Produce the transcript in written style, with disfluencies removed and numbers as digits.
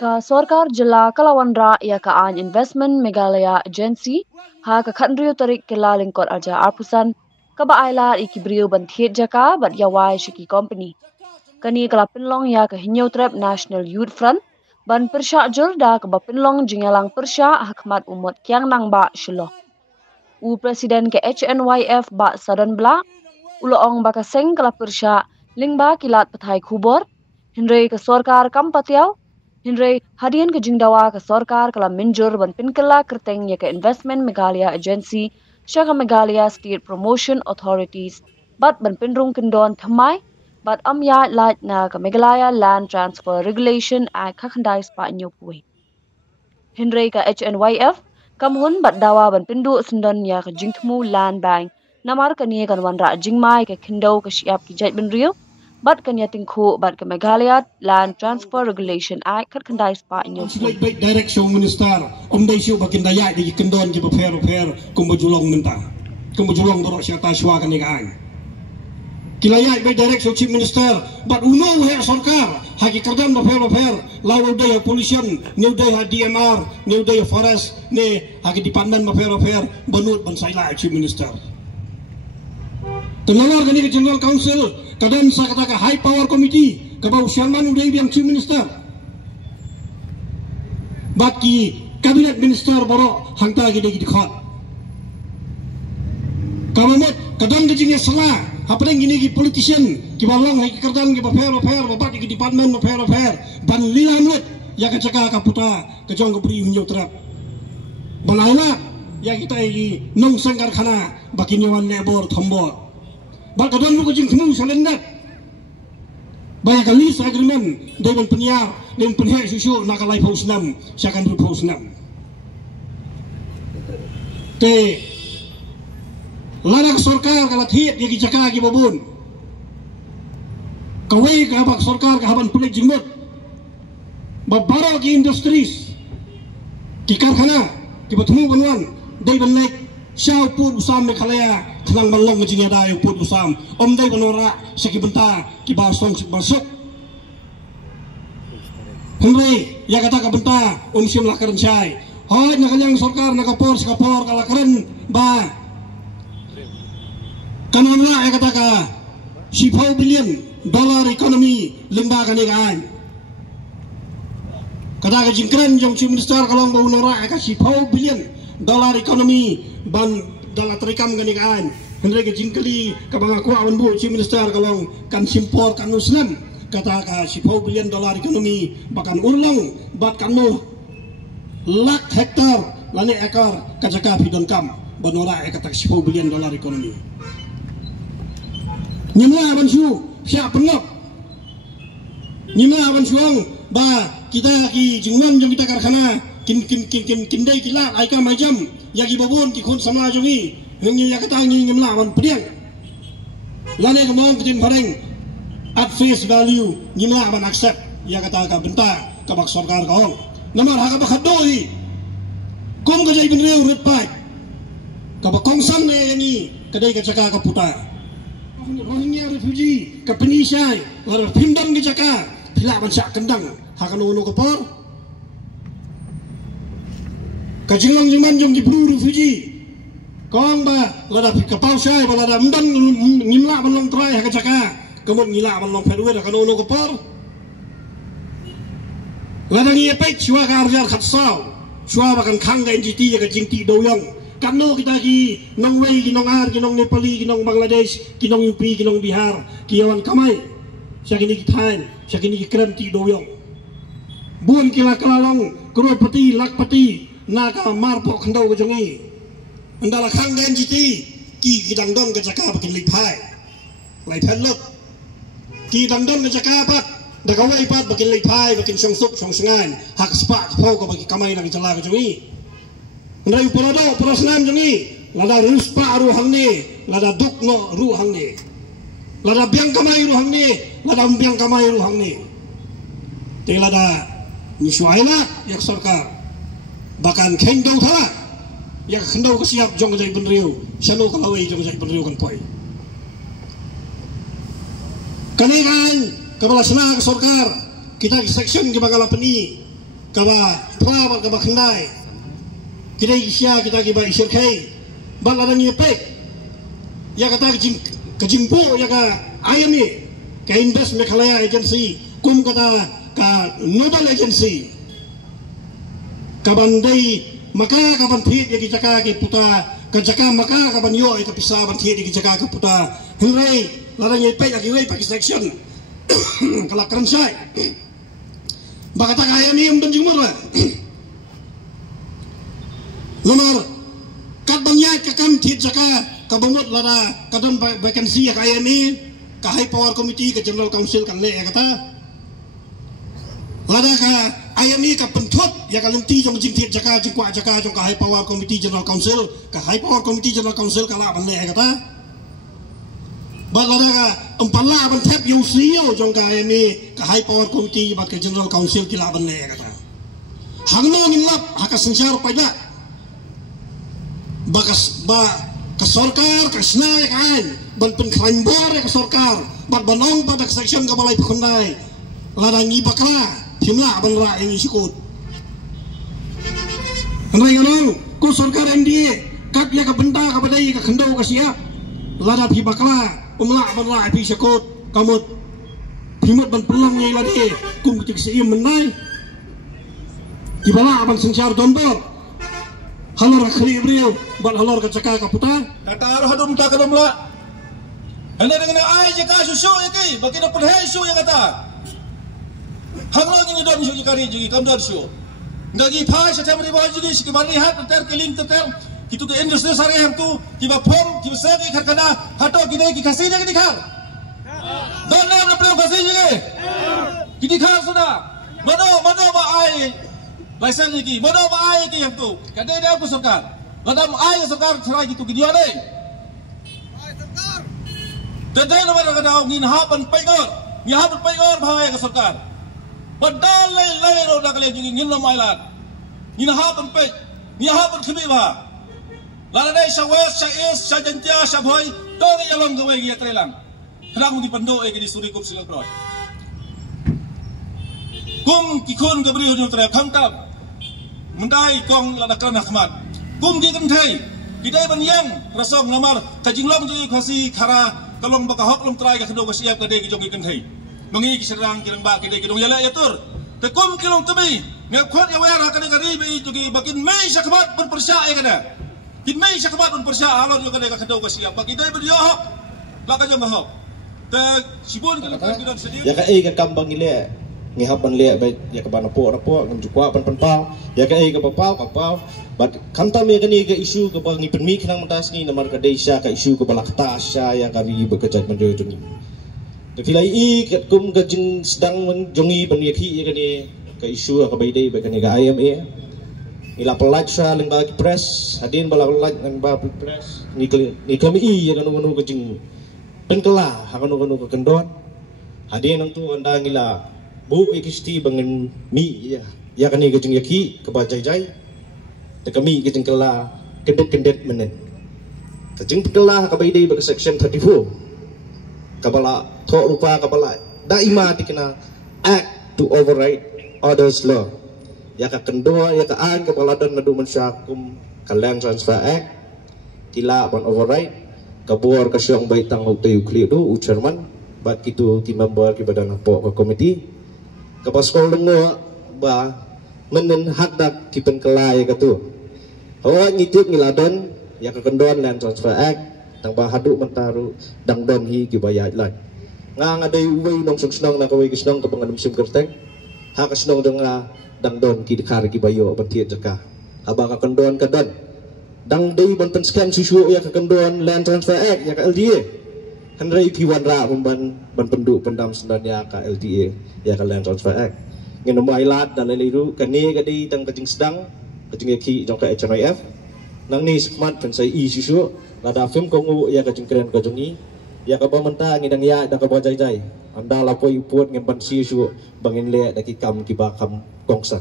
Ka Sorkar Jila Kalawandra ya ka an Investment Meghalaya Agency ha ka khandriu tarik kela lingkot arja arpusan ka ba aila ikibriu banthiet jaka bat yawai shiki company. Kani kala pinlong ya ka Hinyau Trap National Youth Front ban persya jur da ka ba pinlong jingalang persya hakmat umot kiang nang ba shilo. U Presiden ke HNYF ba Sadan Bla uloong ba ka seng kala persya lingba kilat pathai khubor Hinre ka Sorkar kampatiau Hinre hadian ke jingdawa ke Sorkar kala minjur ban pinkela kerteng ya ke Investment Meghalaya Agency Syaka Meghalaya State Promotion Authorities bat ban pinrung kendon thamai bat amya lat na ke Meghalaya Land Transfer Regulation Act kakhandai spa nyopui. Hinre ka HNYF kamhun bat dawa ban pindu sendon ya ke jingtmu Land Bank namar kani kan wanra jingmai ke kindau ke siap ki jait bin riu bat kan yating khu bat ke Meghalaya Land Transfer Regulation Act kakhandai spa nyopui. Baik direction minister dai siu bakin daya di kendon ki befer kumbajulong mentah kumbajulong dorok syata sywa kan ni kan kilayat baik direction chief minister but uno he sarkar haki kardam befer lalu daya polisian new daya DMR new daya forest ne haki dipandan befer benut bansaila chief minister tenawar kan ni general council kadang sa kata high power committee kabau chairman udah biang chief minister baki kabinet minister borok hangta gede khot kamamot kadang gejingnya salah apa yang gini ki politician ki balong ki kardang ki befer bapak ki department befer ban lilamut ya kacaka kaputa kejong ke pri Hinyau Trap balaila ya kita ini nong sangkar khana baki nyawan lebor thombor bak kadang lu kejing kemu salendat banyak kali agreement dengan penyiar dan penhek susu nakalai pausnam siakan berpausnam te larak Sorkar kalat hit yagi caka gi babun kawai ka bak Sorkar ka haban pulik jingmut babaro ki industries ki karkhana ki batmu banwan dai banlek syau put usam Meghalaya thanang balong ngajing ada put usam dai banora seki benta ki basong masuk Henry ya kata ka benta sim lakaran syai hoy nakalyang Sorkar nakapor kalakaran ba kanana ya kata ka $10 billion economy lemba kan ikan kata ka jingkren jong chief minister kalong bau nora ka $10 billion economy ban dala terikam kan ikan Henry ka jingkeli ka banga ku awan bu chief minister kalong kan simpor kan uslam kata ka $10 billion economy bahkan urlong bat kanu lak hektar lani ekar kajaka pidon kam banora kata $10 billion economy nyimla aban su siap pengok nyimla aban suang ba kita ki jingwan jong kita karkhana kin dai kilat aika majam yagi babun ki khon sama jongi ngi ya kata ngi nyimla aban pediang lane kemong kitin pareng at face value nyimla aban accept ya kata ka benta ka bak Sorkar kaong namar ha ka bakadoi kom ka jai bin reu repai ka bakong sam ne yani kadai ka caka ka puta Rohingya refugee ke penisai lar pindam di Jaka pila bansa kendang hakan ono kepor kajingang jimanjong di bru refugee kong ba lada kapau sai ba lada mdang ngimla balong trai haka Jaka kemut ngila balong pedwe hakan ono kepor lada ngiepek syua ka arjar khatsau syua bakan khang ga NGT ya ka jingti doyong kano kita ki nong wei ki nong ar ki nong Nepali ki nong Bangladesh ki nong UP ki nong Bihar ki yawan kamai syakini ki Thailand syakini ki kranti doyong buan ki lakalalong kropati lakpati naka marpo khandau ke jongi andala khang den jiti ki dang don ke Jaka bakin lipai lai phalok ki dang don ke Jaka pat dakawai pat bakin lipai bakin songsuk songsengan hak spa pho ko bagi kamai nang jala ke jongi Ndai porado porasnam jongi lada ruspa ruhang ni lada dukno ruhang ni lada biang kamai ruhang ni lada biang kamai ruhang ni te lada niswaila yak Sorkar bahkan kendo thala yak kendo kesiap jong jai benriu syano kalawai jong jai benriu kan poi Kanikan kepala senang sorkar kita section ke bangala peni kaba travel kaba kendai kita isya kita kiba isir kai bang ada nyepek ya kata kejimpo ya ka ayam ni ka invest Meghalaya agency kum kata ka nodal agency kabandai maka kapan thiet ya kijaka ki puta kajaka maka kapan yo ka pisa ban thiet ki kijaka ka puta hingrai larang nyepek ya ki pak section kalau keren saya bakata kaya ni untuk jumur lah nomor kat banyak kakam tit jaka kabumut lara kadon vacancy kaya ni ka high power committee ke general council kan le kata lara ka ayam ni ka pentut ya ka lenti jong jing tit jaka jingkwa jaka jong ka high power committee general council kala ban le kata balara ka umpala ban thep yu siyo jong ka ayam ni ka high power committee bat ke general council kila ban le kata hangno ngilap haka sengsar pada bakas ba ka sorkar ka snai kan ban pen kranbor ka sorkar bat banong pada section ka balai pekondai ladangi bakla timla ban ra ini sikut andai ngalong ku sorkar MDA kat ya ka benda ka badai ka khendo ka siap lada pi bakla umla ban ra pi sikut kamut pimut ban pelong nyai lade kum tik siim menai di bala ban sengsar dombor halor khri brio ban halor ka caka ka putar kata aro hadum ta kadum la anda dengan ai jaka susu ya kai bagi na perhai su ya kata hanglo ni don su kari ji kam don su ngagi phai sa tamri ba ji si mari hat ter keling ter kitu ke industri sare ham tu kiba pom kiba se ki kharkana hato gidai ki khasi ni dikhar don na prem khasi ji ki dikhar sudah mano ba ai Laisan lagi, mana apa ayat yang tu? Kadang dia aku sorkar. Kadang ayat sorkar cerai gitu dia ni. Ayat sorkar. Tetapi nama kadang ngin hapan payor bahaya ke sorkar. Padahal lay roda kalian juga ngin nama ayat. Ngin hapan pay, ngin hapan kami bah. Lalu dia syawes, syajantia, syabhoy, dong yang long gawe dia terelang. Kadang di pendo di suri kup silang proy. Kum kikun kabri hujung terap kamkam. Mendai kong lada kerana khmat. Kum ki kentai. Kidai banyang rasong namar kajinglong jadi khasi khara kalong baka hok long trai ka khdo siap kadai ki jongi kentai. Nongi ki serang kirang ba kidai ki dong yala yatur. Te kum kilong temi ngak khot ya wera kadai kari bi jogi bakin mei sakmat pun persya e kada. Kin mei sakmat pun persya alon yo kadai ka khdo siap bagi dai beri hok. La ka jong hok. Te sibun ki kadai sedia. Ya ka e ka kambang ile ngihap ban le ba ya ka banapo ngam jukwa pan pau ya ka e ka pau but kanta me kani ka isu ka bang ni penmi khnang matas ni namar ka deisha ka isu ka balakta sya ya ka ri bekejat manjo juni de filai i ka kum ka jing sedang men jongi ban ye khi ka ni ka isu ka bai dei ba ka ni ka IMA ila pelat sya leng ba ki press hadin bala pelat nang ba press ni kami i ya ka no ka jing penkela ha ka no ka kendon hadin nang tu anda ngila bu ikisti bangen mi ya kani gejeng yaki kebajai-jai te kami gejeng kela kendet menen kejeng kela kabaidai bag section 34 kabala tho rupa kabala daima dikena act to override others law ya ka kendua ya ka an kabala don nadu mensyakum kalang transfer act tila ban override kabur ka syong baitang hotel ukli do ucerman bat kitu ki member ki badan apa ka komiti kapas kau dengar bah menen hadak kipen kelai katu hawa ngitik ngiladon ya kekendon land transfer act tang bah haduk mentaru dang don hi ki bayat lai nga ngadai uwei nong senong na kawai kisnong ka panganum sim kerteng ha kasnong denga dang don ki dikhar ki bayo bantiet jaka haba ka kendon kadon dang dei banten scan susu ya kekendon land transfer act ya ka LDA Henry Piwan Ra ban penduk pendam sebenarnya ka LTA ya ka Land Transfer Act ngin mo ailat dan leliru kani kadi tang kajing sedang kajing ki jong ka HNIF nang ni smart pen sai i susu lada film ko ngu ya kajing keren ko jongi ya ka bamenta ngidang ya da ka bajai jai anda lapoi puot ngin ban si susu bangin le da ki kam ki ba kam kongsak